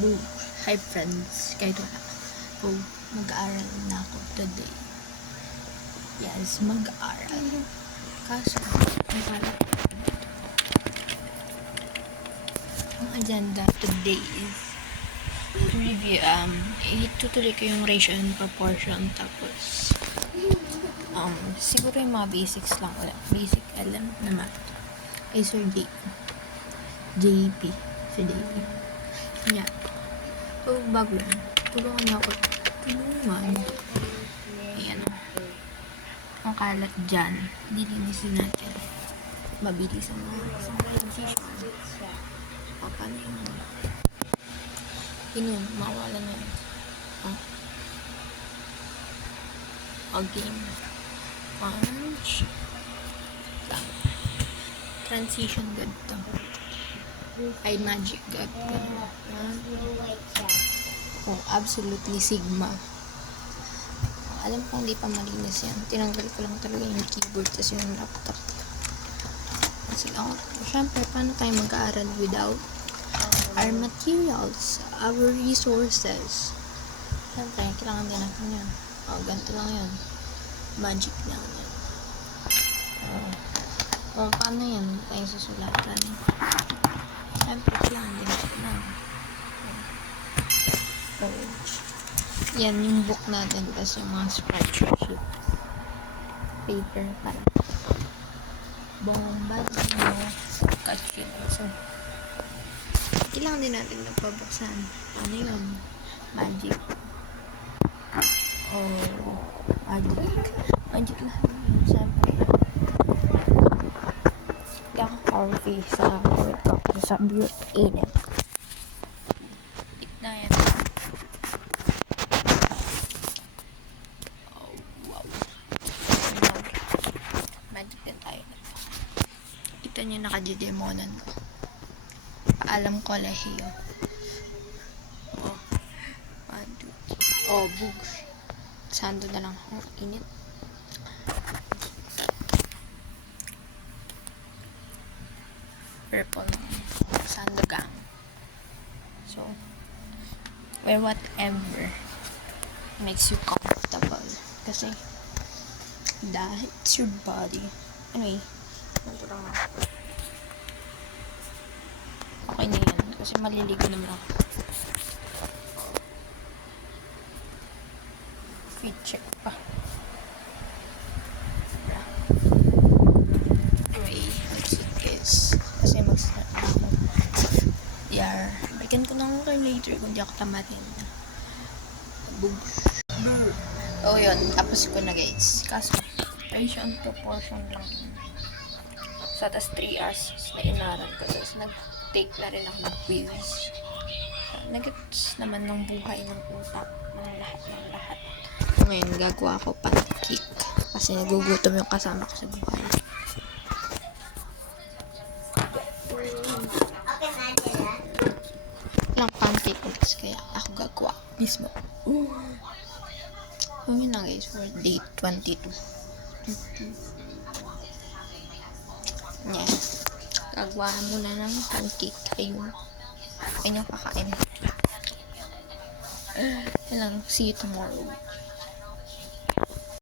Boo! Hi friends! Kahit wala. Oh, mag-aaral na ako today. Yes, mag-aaral. Kaso, ang agenda today is review, itutuloy ko yung ratio and proportion, tapos siguro yung mga basics lang ulit. Basic alam na math. Ay, Sir JP. Sir JP. Yeah. So, bago yan. Tulungan niyo ako. Tulungan. Ayan. Ang kalat dyan. Dilinisin natin. Mabilis ang mga transition. Paano yun? Yun, mawala na yun. Game. Punch. Transition good to. Ay, magic good. Oh, absolutely sigma. Alam ko hindi pa malinis yan. Tinanggal ko lang talaga yung keyboard kasi yung laptop. Kasi syempre, paano tayo mag-aaral without our materials, our resources? Syempre, kailangan din natin yan. Ganito lang yan. Magic lang yan. Paano yan? Tayo susulatan. Syempre, kailangan din natin yan. Yan yung book natin, tapos yung mga spreadsheet paper para bomba kasi so kailangan din natin nagpabuksan. Ano yun? Magic magic lahat yun. Siyempre kaka-coffee sa work ko sa init na yan. Magic din tayo. Kita nyo naka-demonan ko. Paalam ko lahiyo. Bugs. Sando na lang. Init. Purple. Sando gang. So, wear whatever makes you comfortable. Kasi, it's your body. Anyway, okay na yan. Kasi maliligo naman ako. Fit check pa. Okay, let's see guys. Kasi mag-start na ako. Balikan ko ng water later kung di ako tamatin. Oh yun, tapos ko na guys. Kaso, ratio and proportion lang. So, tas 3 hours na inaral ko. Tapos, nag-take na rin ako ng quiz. So, nag-gets naman ng buhay ng utak. Ng lahat. Ngayon, gagawa ko pancake. Kasi nagugutom yung kasama ko sa buhay. Lang pancake ulit. Kaya ako gagawa. Mismo. So, yun na guys. For day 22. Yan. Gagawa muna ng pancake. Ayun kakain. Yan lang. See you tomorrow.